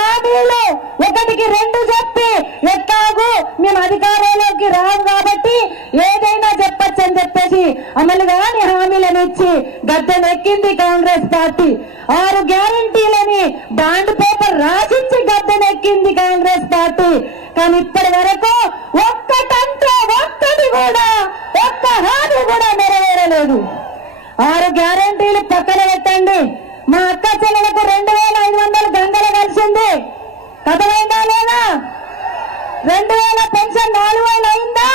హామీలు ఒకటికి రెండు చెప్పి ఎట్లాగూ మేము అధికారంలోకి రాము కాబట్టి ఏదైనా చెప్పొచ్చని చెప్పేసి అమలు కాని హామీలను ఇచ్చి గద్దెనెక్కింది కాంగ్రెస్ పార్టీ. 6 గ్యారంటీలని బాండ్ పేపర్ రాసిచ్చి గద్దెనెక్కింది కాంగ్రెస్ పార్టీ. కానీ ఇప్పటి వరకు ఒక్కటంటే ఒక్కటి కూడా ఒక్క హామీ కూడా నెరవేరలేదు. 6 గ్యారంటీలు పక్కన పెట్టండి. మా అక్క చెల్లెలకు 2500 గంగలు కలిసింది. కథమైందా లేదా? 2000 పెన్షన్ 4000 అయిందా?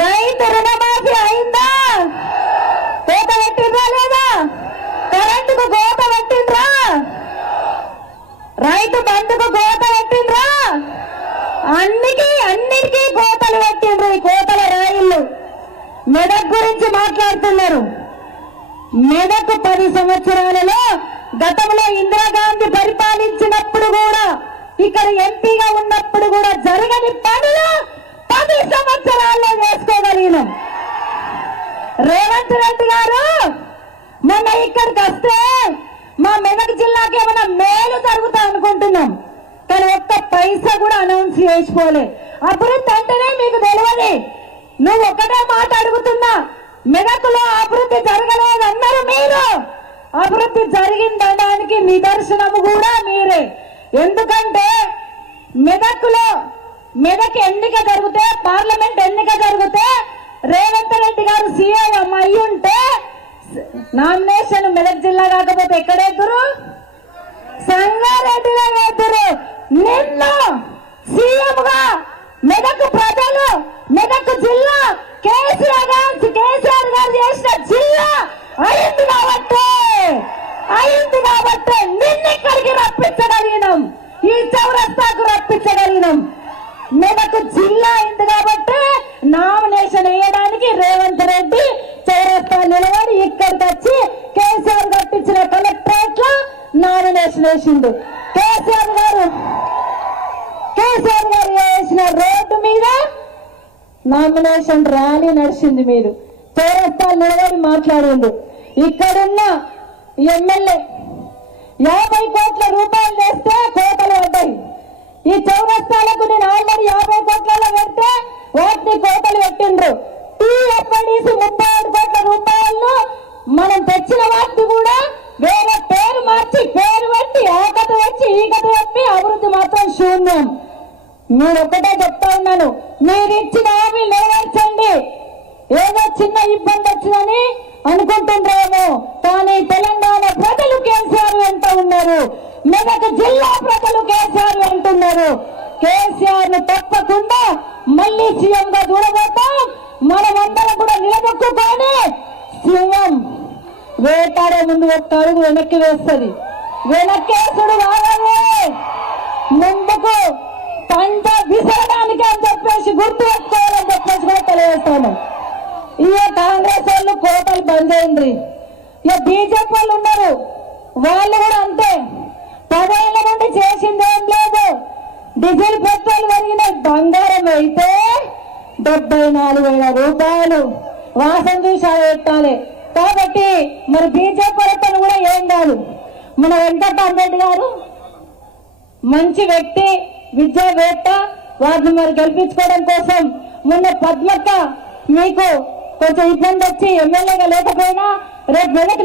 రైతు రుణమాఫీ అయిందా? కోత పెట్టిండ్రా లేదా? కరెంటుకు కోత పెట్టిండ్రా? రైతు బంధుకు కోత పెట్టిండ్రా? అన్నిటికీ కోతలు పెట్టిండ్రు. ఈ కోతల రాయిళ్ళు మెదక్ గురించి మాట్లాడుతున్నారు. మెదక్ 10 సంవత్సరాలలో గతంలో ఇందిరాగాంధీ పరిపాలించినప్పుడు కూడా ఇక్కడ ఎంపీగా ఉన్నప్పుడు కూడా జరగని పనులు 10 సంవత్సరాల్లో చేసుకోగలిగినాం. రేవంత్ రెడ్డి గారు మొన్న ఇక్కడికి వస్తే మా మెదక్ జిల్లాకి ఏమైనా మేలు జరుగుతా అనుకుంటున్నాం. కానీ ఒక్క పైసా కూడా అనౌన్స్ చేసుకోలే. అభివృద్ధి అంటేనే మీకు తెలియదు. నువ్వు ఒక్కటే మాట అడుగుతున్నా, మెదక్లో అభివృద్ధి జరగలేదు అన్నారు మీరు. అభివృద్ధి జరిగిందనడానికి నిదర్శనము కూడా మీరే. ఎందుకంటే మెదక్ ఎన్నిక జరిగితే, పార్లమెంట్ ఎన్నిక జరిగితే రేవంత్ రెడ్డి గారు సీఎం అయి ఉంటే నామినేషన్ మెదక్ జిల్లా కాకపోతే ఎక్కడెద్దురు? సంగారెడ్డిలో ఎద్దురు. నిన్ను సీఎం గా మెదక్ ప్రజలు, మెదక్ జిల్లా కేసీఆర్ గారు చేసిన జిల్లా అయింది కాబట్టి నిన్ను ఇక్కడికి రప్పించగలిగినాం. ఈ చౌరస్తాకు రప్పించగలిగినాం. మెదక్ జిల్లా అయింది కాబట్టి నామినేషన్ వేయడానికి రేవంత్ రెడ్డి చౌరస్తా నిలబడి ఇక్కడికి వచ్చి కేసీఆర్ కట్టించిన కలెక్టరేట్ లో నామినేషన్ వేసిండు. కేసీఆర్ గారు వేసిన రోడ్డు మీద నామినేషన్ ర్యాలీ నడిచింది. మీరు చౌరస్తా నిలబడి మాట్లాడిండు. ఇక్కడున్న ఎమ్మెల్యే 50 కోట్ల రూపాయలు వేస్తే కోతలు పడ్డాయి. ఈ చౌరస్తాలకు నేను ఆల్రెడీ 50 కోట్లలో పెడితే వాటిని కోతలు పెట్టిండ్రు. టీఎఫ్ఐడిసి 36 కోట్ల రూపాయలు మనం తెచ్చిన వాటిని కూడా వేరే పేరు మార్చి పేరు పెట్టి ఆ కథ వచ్చి ఈ కథ చెప్పి అభివృద్ధి మాత్రం శూన్యం. మీరు ఒక్కటే చెప్తా ఉన్నాను, మీరు ఇచ్చిన హామీ నెరవేర్చండి. ఏదో చిన్న ఇబ్బంది వచ్చిందని అనుకుంటుండ్రేమో, కానీ తెలంగాణ ప్రజలు కేసీఆర్ వెంట ఉన్నారు. మెదక్ జిల్లా ప్రజలు కేసీఆర్ అంటున్నారు. కేసీఆర్ ను తప్పకుండా మళ్ళీ సీఎం గా చూడబోతాం. మనమందరం కూడా నిలదొక్కుకొని సింహం వేటాడే ముందు ఒక్క అడుగు వెనక్కి వేస్తుంది. వెనక్కేసుడు కావాలి, ముందుకు పంట విసరడానికి అని చెప్పేసి గుర్తు పెట్టుకోవాలని చెప్పేసి కూడా తెలియజేస్తాను. ఇక కాంగ్రెస్ వాళ్ళు కోటలు బంద్ అయింది. ఇక బీజేపీ వాళ్ళు ఉన్నారు, వాళ్ళు కూడా అంతే. 10 ఏళ్ల నుండి చేసింది ఏం లేదు. డీజిల్ పెట్రోల్ పెరిగిన బంగారం అయితే 74,000 రూపాయలు వాసన చూసి పెట్టాలి. కాబట్టి మరి బీజేపీ వాళ్ళతో కూడా ఏం కాదు. మన వెంకటరెడ్డి గారు మంచి వ్యక్తి, విద్యావేత్త. వారిని మరి గెలిపించుకోవడం కోసం మొన్న పద్మక్క మీకు కొంచెం ఇబ్బంది వచ్చి ఎమ్మెల్యేగా లేకపోయినా రేపు మెదక్